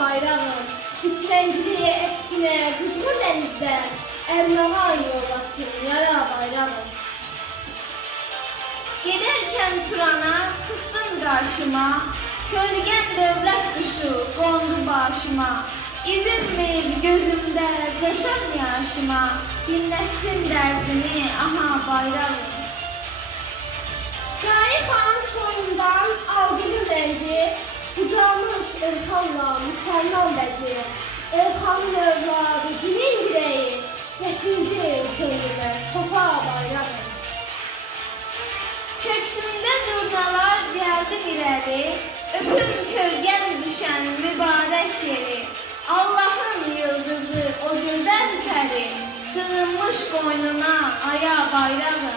bayrağım. İçrenciliği eksine kuzgun denizde. Ermağan yollasın yara bayrağım. Giderken Turan'a çıktın karşıma, Gölgen dövlet kuşu kondu başıma. İzin ver gözümde coşan yaşıma, Dinletsin derdini aha bayrağım. Erkan'la Müselman Beci. Erkan'ın evladı günün direği, Getirdi köyüme safa bayrağım. Köksümde durnalar geldi ileri, Öpüm kölgen düşen mübarek yeri. Allah'ın yıldızı o güzel peri, Sığınmış koynuna aya bayrağım.